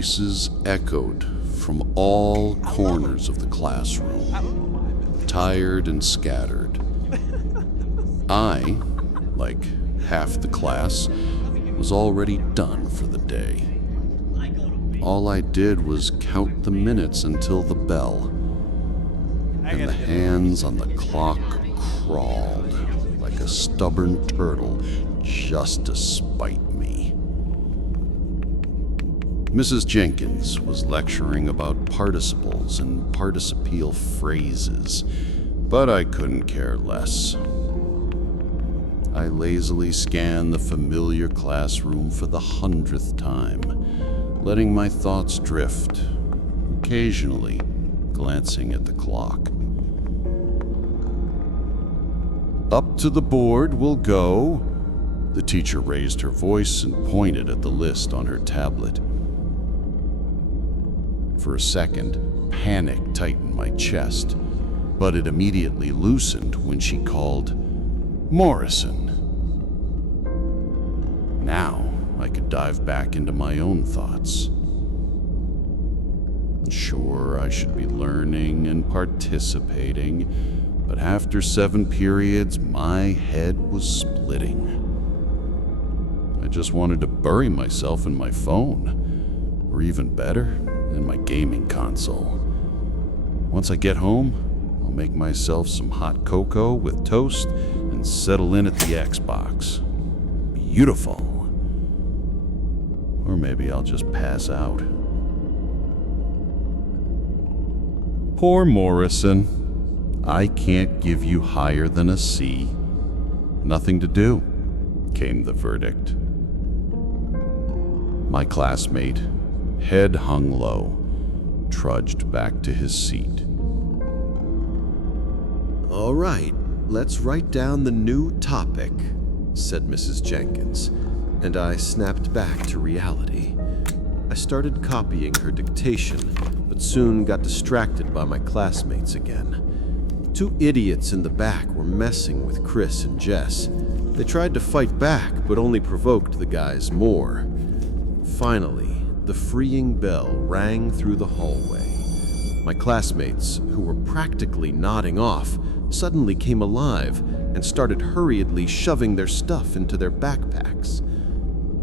voices echoed from all corners of the classroom, tired and scattered. I, like half the class, was already done for the day. All I did was count the minutes until the bell, and the hands on the clock crawled like a stubborn turtle just to spite me. Mrs. Jenkins was lecturing about participles and participial phrases, but I couldn't care less. I lazily scanned the familiar classroom for the 100th time, letting my thoughts drift, occasionally glancing at the clock. Up to the board we'll go. The teacher raised her voice and pointed at the list on her tablet. For a second, panic tightened my chest, but it immediately loosened when she called, "Morrison." Now I could dive back into my own thoughts. Sure, I should be learning and participating, but after 7 periods, my head was splitting. I just wanted to bury myself in my phone, or even better, in my gaming console. Once I get home, I'll make myself some hot cocoa with toast and settle in at the Xbox. Beautiful. Or maybe I'll just pass out. Poor Morrison. I can't give you higher than a C. Nothing to do, came the verdict. My classmate, head hung low, trudged back to his seat. "All right, let's write down the new topic," said Mrs. Jenkins, and I snapped back to reality. I started copying her dictation, but soon got distracted by my classmates again. 2 idiots in the back were messing with Chris and Jess. They tried to fight back, but only provoked the guys more. Finally, the freeing bell rang through the hallway. My classmates, who were practically nodding off, suddenly came alive and started hurriedly shoving their stuff into their backpacks.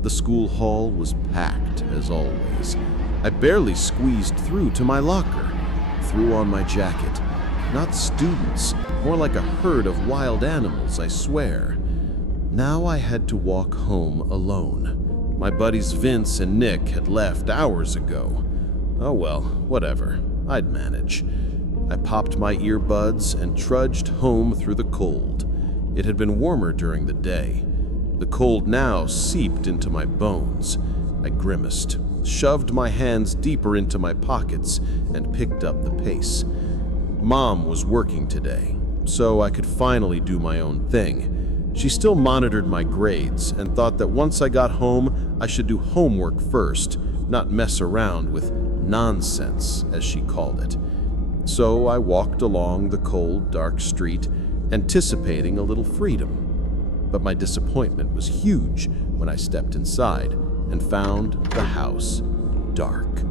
The school hall was packed, as always. I barely squeezed through to my locker, threw on my jacket. Not students, more like a herd of wild animals, I swear. Now I had to walk home alone. My buddies Vince and Nick had left hours ago. Oh well, whatever. I'd manage. I popped my earbuds and trudged home through the cold. It had been warmer during the day. The cold now seeped into my bones. I grimaced, shoved my hands deeper into my pockets, and picked up the pace. Mom was working today, so I could finally do my own thing. She still monitored my grades and thought that once I got home, I should do homework first, not mess around with nonsense, as she called it. So I walked along the cold, dark street, anticipating a little freedom. But my disappointment was huge when I stepped inside and found the house dark.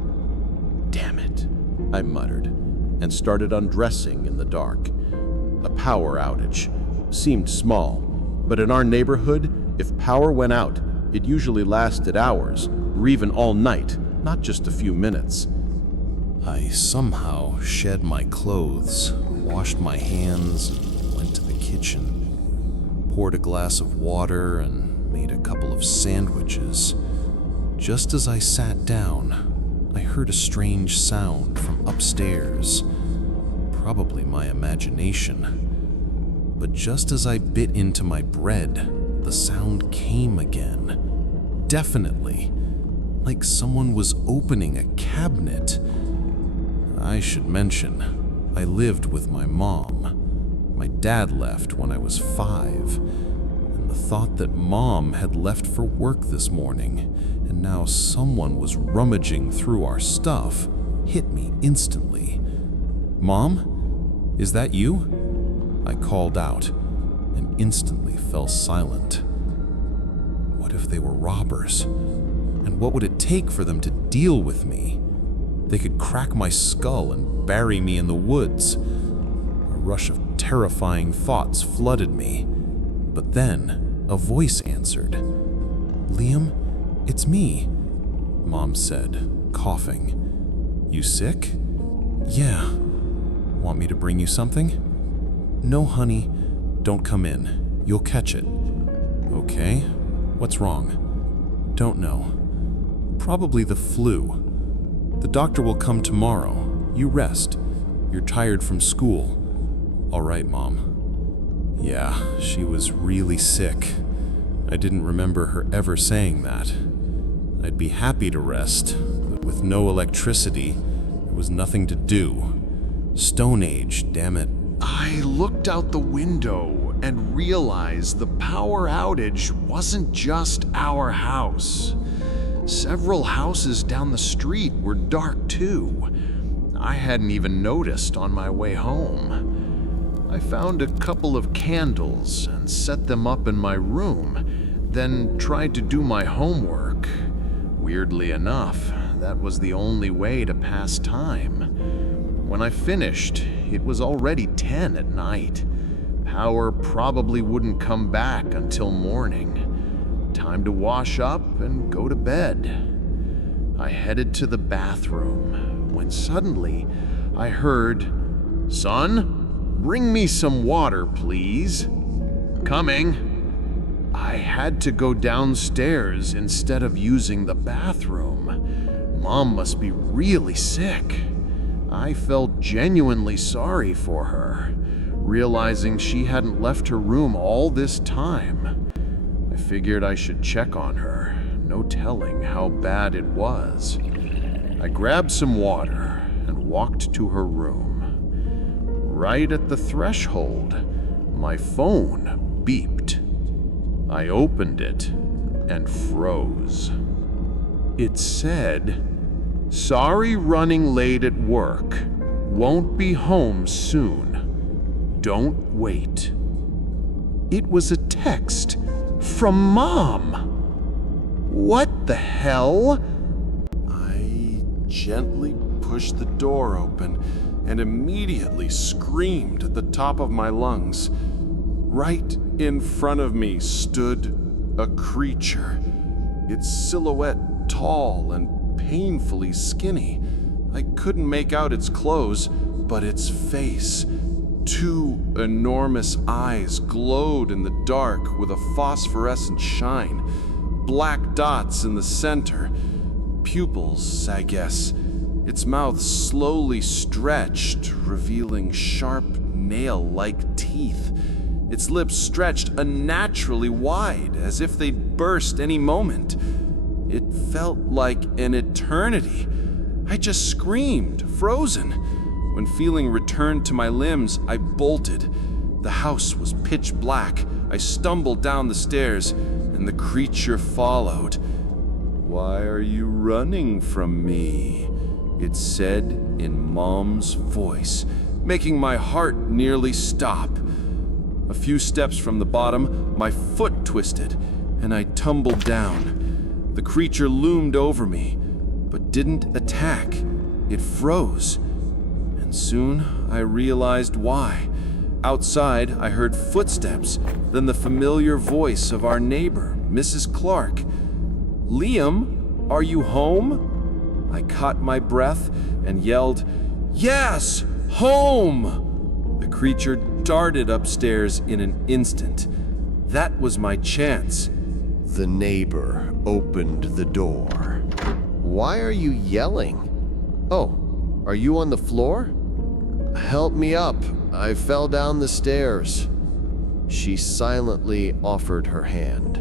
"Damn it," I muttered, and started undressing in the dark. A power outage. Seemed small, but in our neighborhood, if power went out, it usually lasted hours, or even all night, not just a few minutes. I somehow shed my clothes, washed my hands, and went to the kitchen. Poured a glass of water and made a couple of sandwiches. Just as I sat down, I heard a strange sound from upstairs. Probably my imagination. But just as I bit into my bread, the sound came again. Definitely. Like someone was opening a cabinet. I should mention, I lived with my mom. My dad left when I was 5, and the thought that Mom had left for work this morning, and now someone was rummaging through our stuff, hit me instantly. "Mom? Is that you?" I called out, and instantly fell silent. What if they were robbers? And what would it take for them to deal with me? They could crack my skull and bury me in the woods. A rush of terrifying thoughts flooded me. But then, a voice answered. "Liam, it's me," Mom said, coughing. "You sick?" "Yeah. Want me to bring you something?" "No, honey. Don't come in. You'll catch it." "Okay. What's wrong?" "Don't know. Probably the flu. The doctor will come tomorrow. You rest. You're tired from school." "All right, Mom." Yeah, she was really sick. I didn't remember her ever saying that. I'd be happy to rest, but with no electricity, there was nothing to do. Stone Age, damn it. I looked out the window and realized the power outage wasn't just our house. Several houses down the street were dark too. I hadn't even noticed on my way home. I found a couple of candles and set them up in my room, then tried to do my homework. Weirdly enough, that was the only way to pass time. When I finished, it was already 10 at night. Power probably wouldn't come back until morning. Time to wash up and go to bed. I headed to the bathroom when suddenly I heard, "Son, bring me some water, please." "Coming." I had to go downstairs instead of using the bathroom. Mom must be really sick. I felt genuinely sorry for her, realizing she hadn't left her room all this time. I figured I should check on her, no telling how bad it was. I grabbed some water and walked to her room. Right at the threshold, my phone beeped. I opened it and froze. It said, "Sorry running late at work. Won't be home soon. Don't wait." It was a text from Mom. What the hell? I gently pushed the door open and immediately screamed at the top of my lungs. Right in front of me stood a creature, its silhouette tall and painfully skinny. I couldn't make out its clothes, but its face. Two enormous eyes glowed in the dark with a phosphorescent shine. Black dots in the center. Pupils, I guess. Its mouth slowly stretched, revealing sharp, nail-like teeth. Its lips stretched unnaturally wide, as if they'd burst any moment. It felt like an eternity. I just screamed, frozen. When feeling returned to my limbs, I bolted. The house was pitch black. I stumbled down the stairs, and the creature followed. "Why are you running from me?" it said in Mom's voice, making my heart nearly stop. A few steps from the bottom, my foot twisted, and I tumbled down. The creature loomed over me, but didn't attack. It froze. And soon I realized why. Outside, I heard footsteps, then the familiar voice of our neighbor, Mrs. Clark. "Liam, are you home?" I caught my breath and yelled, "Yes, home!" The creature darted upstairs in an instant. That was my chance. The neighbor opened the door. "Why are you yelling? Oh, are you on the floor? Help me up. I fell down the stairs." She silently offered her hand.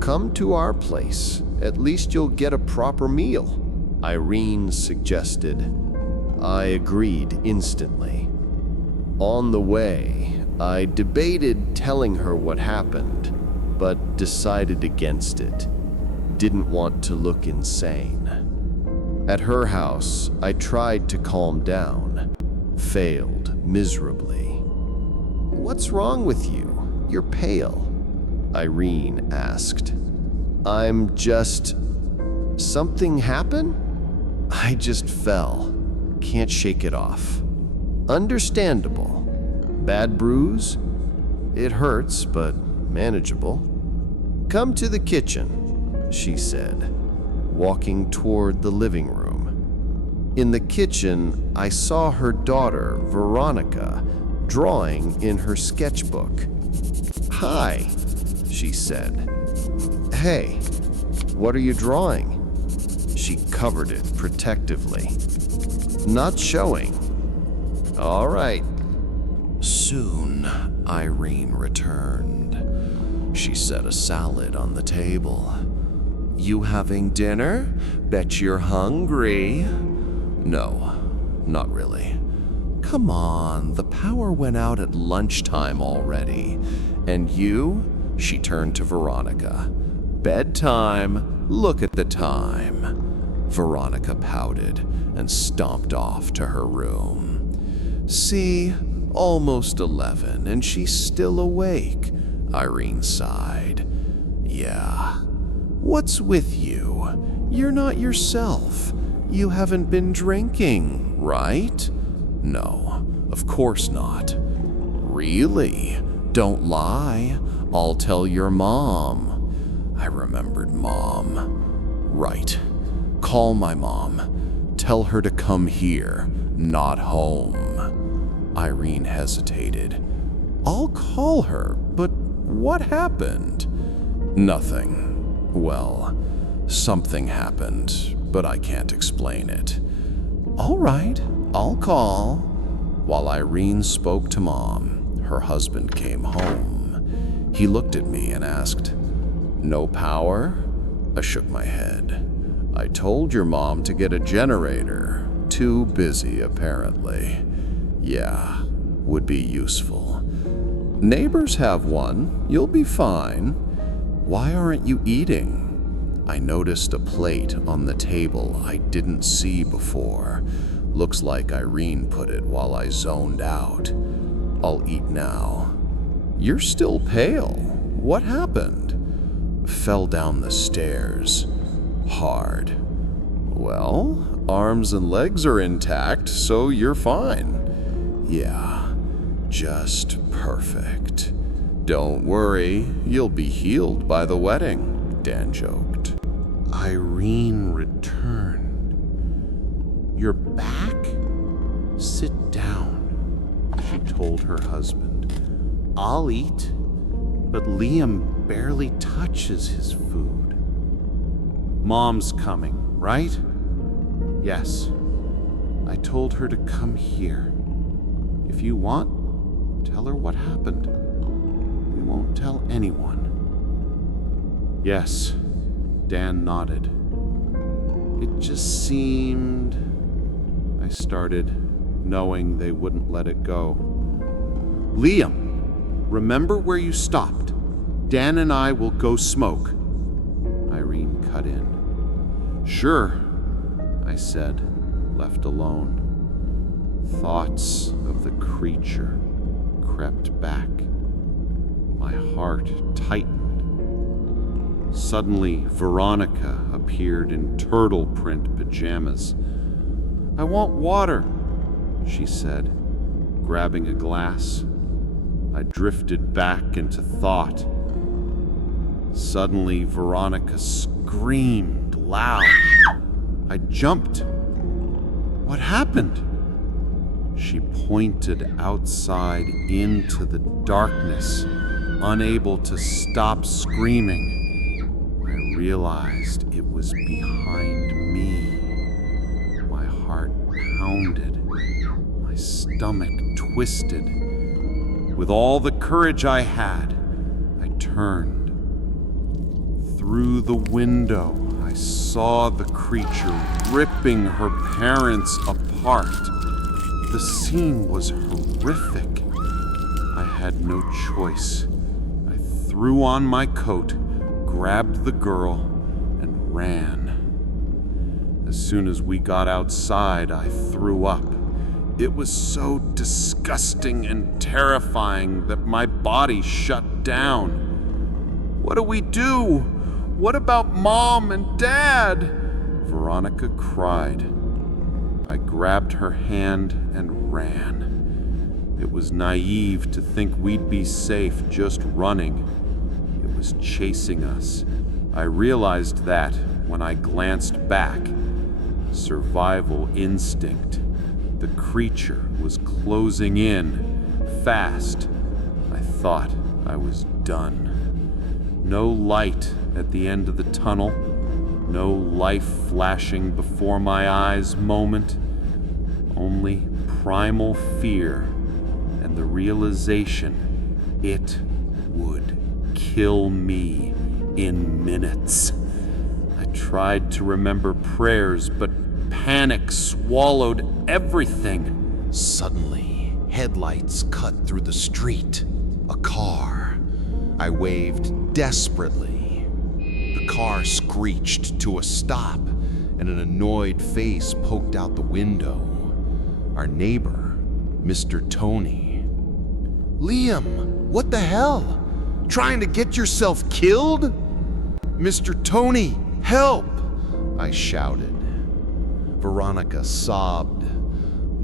"Come to our place. At least you'll get a proper meal," Irene suggested. I agreed instantly. On the way, I debated telling her what happened, but decided against it. Didn't want to look insane. At her house, I tried to calm down. Failed miserably. "What's wrong with you? You're pale," Irene asked. "I'm just..." Something happen? I just fell. Can't shake it off. Understandable. Bad bruise? It hurts, but manageable. Come to the kitchen, she said, walking toward the living room. In the kitchen, I saw her daughter, Veronica, drawing in her sketchbook. Hi, she said. Hey, what are you drawing? She covered it protectively. Not showing. All right. Soon, Irene returned. She set a salad on the table. You having dinner? Bet you're hungry. No, not really. Come on, the power went out at lunchtime already. And you? She turned to Veronica. Bedtime. Look at the time. Veronica pouted and stomped off to her room. See, almost 11, and she's still awake, Irene sighed. Yeah. What's with you? You're not yourself. You haven't been drinking, right? No, of course not. Really? Don't lie. I'll tell your mom. I remembered Mom. Right. Call my mom. Tell her to come here, not home. Irene hesitated. I'll call her, but what happened? Nothing. Well, something happened, but I can't explain it. All right, I'll call. While Irene spoke to Mom, her husband came home. He looked at me and asked, No power? I shook my head. I told your mom to get a generator. Too busy, apparently. Yeah, would be useful. Neighbors have one. You'll be fine. Why aren't you eating? I noticed a plate on the table I didn't see before. Looks like Irene put it while I zoned out. I'll eat now. You're still pale. What happened? Fell down the stairs. Hard. Well, arms and legs are intact, so you're fine. Yeah, just perfect. Don't worry, you'll be healed by the wedding, Dan joked. Irene returned. You're back? Sit down, she told her husband. I'll eat, but Liam barely touches his food. Mom's coming, right? Yes. I told her to come here. If you want, tell her what happened. We won't tell anyone. Yes, Dan nodded. It just seemed... I started, knowing they wouldn't let it go. Liam, remember where you stopped. Dan and I will go smoke. Irene cut in. Sure, I said, left alone. Thoughts of the creature crept back. My heart tightened. Suddenly, Veronica appeared in turtle print pajamas. I want water, she said, grabbing a glass. I drifted back into thought. Suddenly, Veronica screamed loud. I jumped. What happened? She pointed outside into the darkness, unable to stop screaming. I realized it was behind me. My heart pounded, my stomach twisted. With all the courage I had, I turned. Through the window, I saw the creature ripping her parents apart. The scene was horrific. I had no choice. I threw on my coat, grabbed the girl, and ran. As soon as we got outside, I threw up. It was so disgusting and terrifying that my body shut down. What do we do? What about Mom and Dad? Veronica cried. I grabbed her hand and ran. It was naive to think we'd be safe just running. It was chasing us. I realized that when I glanced back. Survival instinct. The creature was closing in, fast. I thought I was done. No light at the end of the tunnel. No life flashing before my eyes moment. Only primal fear and the realization it would kill me in minutes. I tried to remember prayers, but panic swallowed everything. Suddenly, headlights cut through the street. A car. I waved desperately. The car screeched to a stop, and an annoyed face poked out the window. Our neighbor, Mr. Tony. Liam, what the hell? Trying to get yourself killed? Mr. Tony, help! I shouted. Veronica sobbed.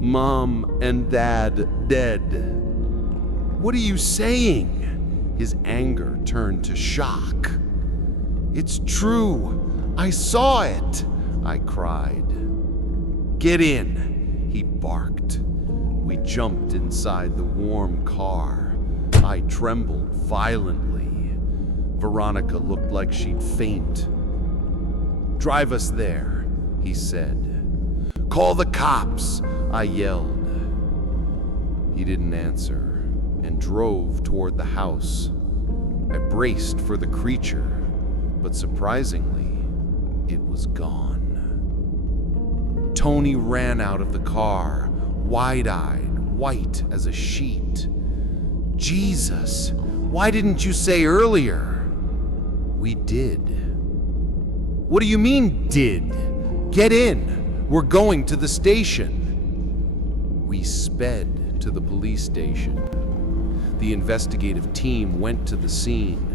Mom and Dad dead. What are you saying? His anger turned to shock. It's true. I saw it, I cried. Get in, he barked. We jumped inside the warm car. I trembled violently. Veronica looked like she'd faint. Drive us there, he said. Call the cops, I yelled. He didn't answer and drove toward the house. I braced for the creature, but surprisingly, it was gone. Tony ran out of the car, wide-eyed, white as a sheet. Jesus, why didn't you say earlier? We did. What do you mean, did? Get in. We're going to the station. We sped to the police station. The investigative team went to the scene.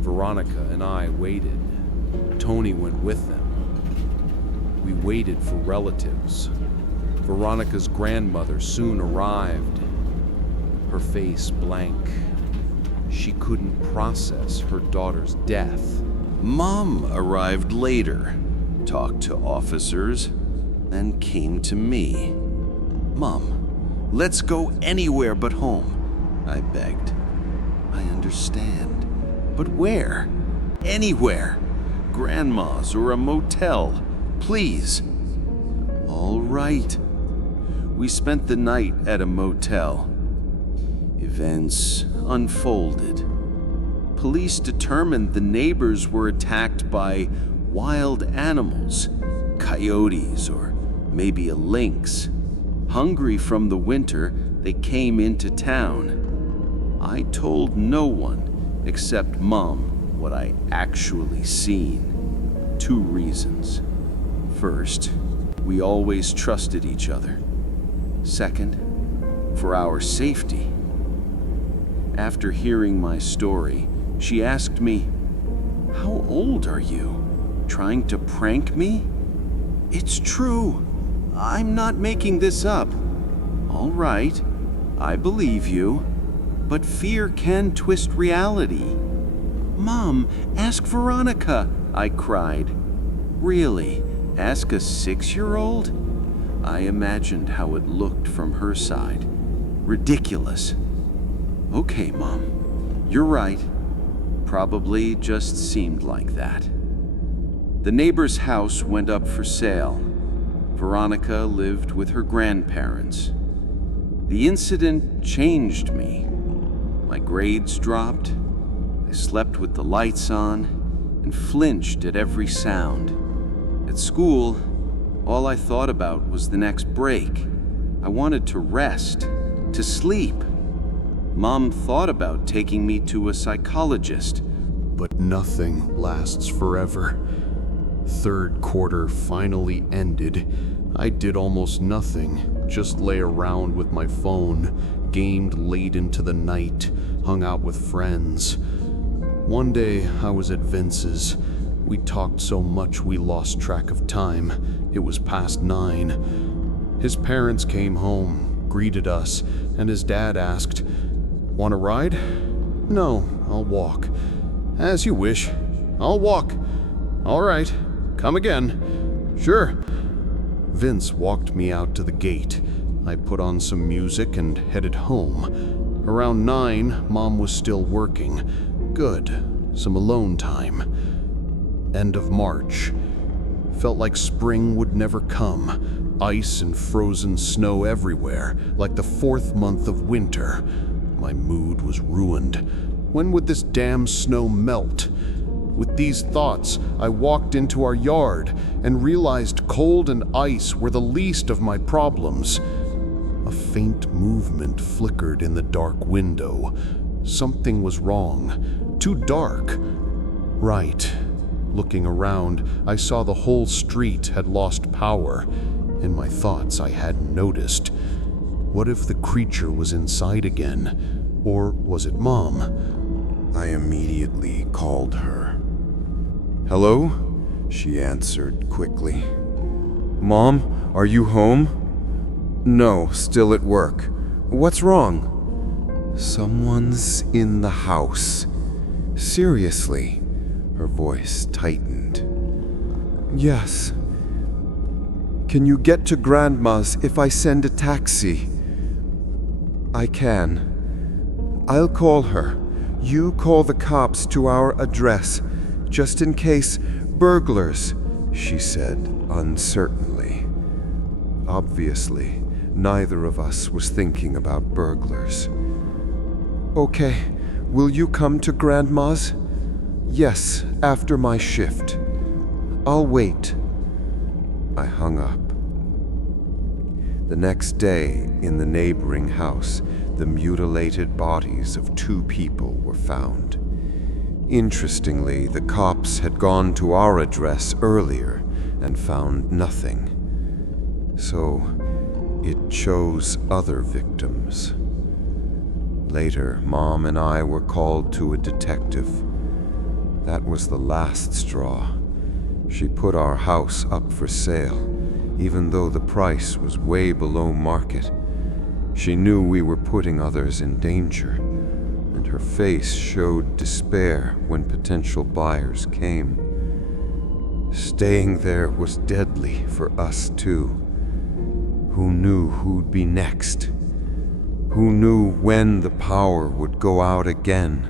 Veronica and I waited. Tony went with them. We waited for relatives. Veronica's grandmother soon arrived. Her face blank. She couldn't process her daughter's death. Mom arrived later, talked to officers, then came to me. Mom, let's go anywhere but home, I begged. I understand. But where? Anywhere. Grandma's or a motel. Please. All right. We spent the night at a motel. Events unfolded. Police determined the neighbors were attacked by wild animals, coyotes or maybe a lynx. Hungry from the winter, they came into town. I told no one except Mom what I actually seen. 2 reasons. First, we always trusted each other. Second, for our safety. After hearing my story, she asked me, "How old are you? Trying to prank me?" "It's true. I'm not making this up." "All right, I believe you. But fear can twist reality." "Mom, ask Veronica," I cried. "Really? Ask a 6-year-old?" I imagined how it looked from her side. Ridiculous. "Okay, Mom. You're right. Probably just seemed like that." The neighbor's house went up for sale. Veronica lived with her grandparents. The incident changed me. My grades dropped. I slept with the lights on and flinched at every sound. At school, all I thought about was the next break. I wanted to rest, to sleep. Mom thought about taking me to a psychologist. But nothing lasts forever. 3rd quarter finally ended. I did almost nothing, just lay around with my phone, gamed late into the night, hung out with friends. One day I was at Vince's. We talked so much we lost track of time. It was past 9. His parents came home, greeted us, and his dad asked, "Want a ride?" "No, I'll walk." "As you wish. I'll walk." "All right, come again." "Sure." Vince walked me out to the gate. I put on some music and headed home. Around 9, Mom was still working. Good, some alone time. End of March. Felt like spring would never come. Ice and frozen snow everywhere, like the 4th month of winter. My mood was ruined. When would this damn snow melt? With these thoughts, I walked into our yard and realized cold and ice were the least of my problems. A faint movement flickered in the dark window. Something was wrong. Too dark. Right. Looking around, I saw the whole street had lost power. In my thoughts, I hadn't noticed. What if the creature was inside again? Or was it Mom? I immediately called her. "Hello?" she answered quickly. "Mom, are you home?" "No, still at work. What's wrong?" "Someone's in the house. Seriously." Her voice tightened. "Yes. Can you get to Grandma's if I send a taxi?" "I can. I'll call her. You call the cops to our address, just in case burglars," she said uncertainly. Obviously, neither of us was thinking about burglars. "Okay, will you come to Grandma's?" "Yes, after my shift." "I'll wait." I hung up. The next day, in the neighboring house, the mutilated bodies of 2 people were found. Interestingly, the cops had gone to our address earlier and found nothing. So, it chose other victims. Later, Mom and I were called to a detective. That was the last straw. She put our house up for sale, even though the price was way below market. She knew we were putting others in danger, and her face showed despair when potential buyers came. Staying there was deadly for us too. Who knew who'd be next? Who knew when the power would go out again?